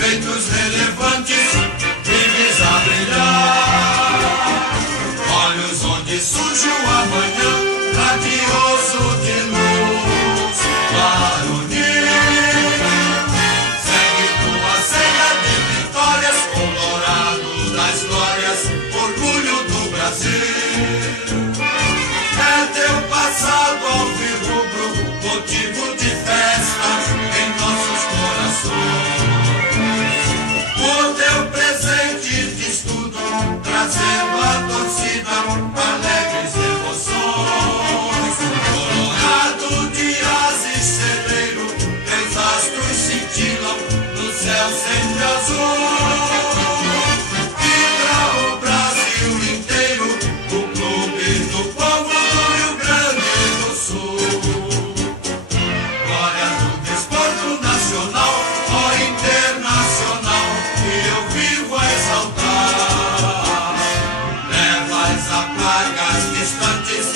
feitos relevantes, vives a brilhar. Olhos onde surge o amanhã, radioso de luz, varonil. Segue tua senha de vitórias, colorado das glórias, orgulho do Brasil. É teu passado alvirrubro, motivo de festa em nossos corações. Por teu presente de estudo, trazendo a torcida alegres emoções. Colorado de asa e celeiro, teus astros cintilam no céu sempre azul. Vibra o Brasil inteiro, o clube do povo do Rio Grande do Sul. Glória do desporto nacional, ó internacional, que eu vivo a exaltar. Levas a pragas distantes